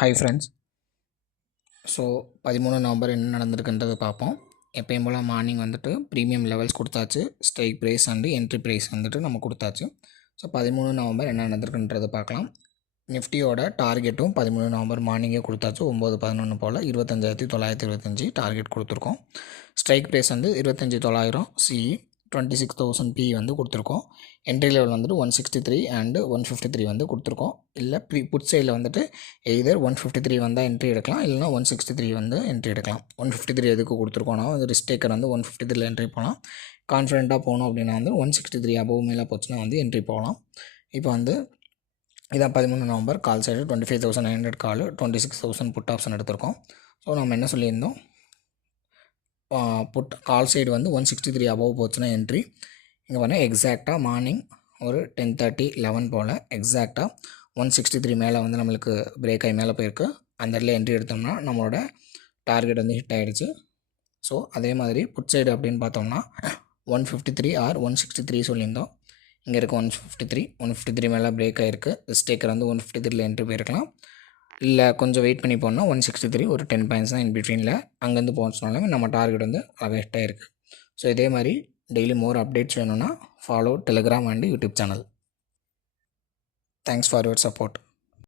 Hi friends. So 13 November என்ன நடந்திருக்குன்றது பார்ப்போம். எப்பயும் போல் மார்னிங் வந்துட்டு ப்ரீமியம் லெவல்ஸ் கொடுத்தாச்சு. Strike price and entry price வந்துட்டு நம்ம கொடுத்தாச்சு. ஸோ 13 நவம்பர் என்ன நடந்திருக்குன்றது பார்க்கலாம். நிஃப்டியோட டார்கெட்டும் 13 நவம்பர் மார்னிங்கே கொடுத்தாச்சு. 9:11 போல் 25,925 டார்கெட் கொடுத்துருக்கோம். ஸ்ட்ரைக் ப்ரைஸ் வந்து 25,900 சிஇ 26,000 பி வந்து கொடுத்துருக்கோம். என்ட்ரி லெவல் வந்துட்டு 163 அண்டு 153 வந்து கொடுத்துருக்கோம். இல்லை புட் சைடில் வந்துட்டு எய்தர் 153 வந்தால் என்ட்ரி எடுக்கலாம், இல்லைனா 163 வந்து என்ட்ரி எடுக்கலாம். 153 எதுக்கு கொடுத்துருக்கோன்னா வந்து ரிஸ்க் டேக்கர் வந்து 153 என்ட்ரி போகலாம். கான்ஃபிடென்ட்டாக போகணும் அப்படின்னா வந்து 163 அபோவ் மேலே போச்சுன்னா வந்து என்ட்ரி போகலாம். இப்போ வந்து இதான் 13 நவம்பர் கால் சைடு 25,900 கால், 26,000 புட் ஆப்ஷன் எடுத்திருக்கோம். ஸோ நம்ம என்ன சொல்லியிருந்தோம், புட் கால் சைடு வந்து 163 அபோவ் போச்சுன்னா என்ட்ரி. இங்கே பாருங்கள், எக்ஸாக்டாக மார்னிங் ஒரு 10:30 11 போல் எக்ஸாக்டாக 163 மேலே வந்து நம்மளுக்கு பிரேக் ஆகி மேலே போயிருக்கு. அந்த இடத்துல என்ட்ரி எடுத்தோம்னா நம்மளோட டார்கெட் வந்து ஹிட் ஆகிடுச்சு. ஸோ அதே மாதிரி புட் சைடு அப்படின்னு பார்த்தோம்னா 153 ஆர் 163 சொல்லியிருந்தோம். இங்கே இருக்க 153 மேலே பிரேக் ஆகிருக்கு. ஸ்டேக்கர் வந்து 153 என்ட்ரி போயிருக்கலாம். இல்லை கொஞ்சம் வெயிட் பண்ணி போனால் 163 ஒரு 10 பாயிண்ட்ஸ் தான் இன் பிட்வீனில். அங்கேருந்து போனச்சுனாலுமே நம்ம டார்கெட் வந்து அவேஸ்ட்டாக இருக்குது. ஸோ இதே மாதிரி டெய்லி மோர் அப்டேட்ஸ் வேணும்னா follow Telegram and YouTube channel. Thanks for your support.